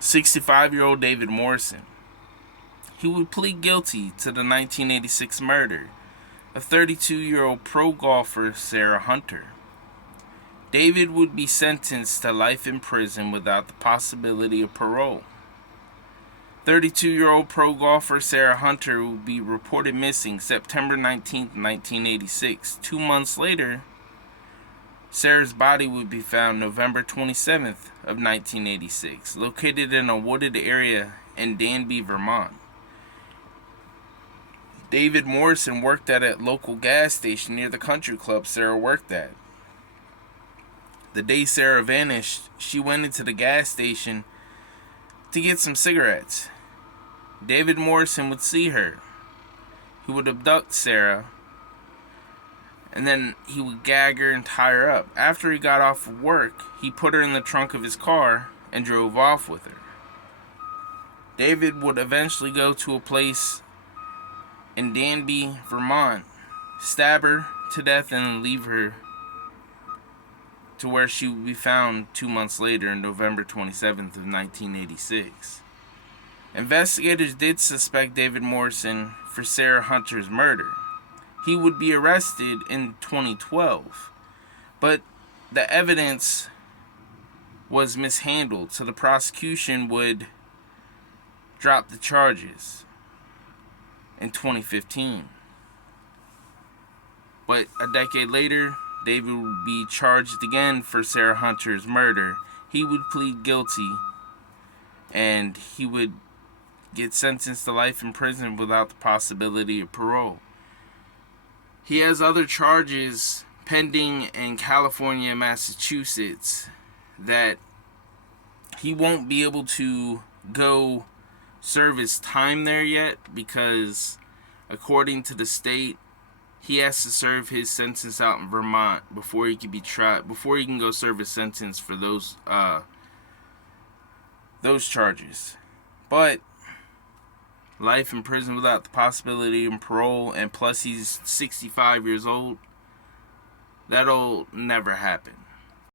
65-year-old David Morrison. He would plead guilty to the 1986 murder of 32-year-old pro golfer Sarah Hunter. David would be sentenced to life in prison without the possibility of parole. 32-year-old pro golfer Sarah Hunter would be reported missing September 19, 1986. 2 months later, Sarah's body would be found November 27th of 1986, located in a wooded area in Danby, Vermont. David Morrison worked at a local gas station near the country club Sarah worked at. The day Sarah vanished, she went into the gas station to get some cigarettes. David Morrison would see her. He would abduct Sarah, and then he would gag her and tie her up. After he got off of work, he put her in the trunk of his car and drove off with her. David would eventually go to a place in Danby, Vermont, stab her to death, and leave her to where she would be found 2 months later on November 27th of 1986. Investigators did suspect David Morrison for Sarah Hunter's murder. He would be arrested in 2012, but the evidence was mishandled, so the prosecution would drop the charges in 2015. But a decade later, David would be charged again for Sarah Hunter's murder. He would plead guilty, and he would get sentenced to life in prison without the possibility of parole. He has other charges pending in California and Massachusetts that he won't be able to go serve his time there yet, because according to the state, he has to serve his sentence out in Vermont before he can be tried, before he can go serve his sentence for those charges. But life in prison without the possibility of parole, and plus he's 65 years old, that'll never happen.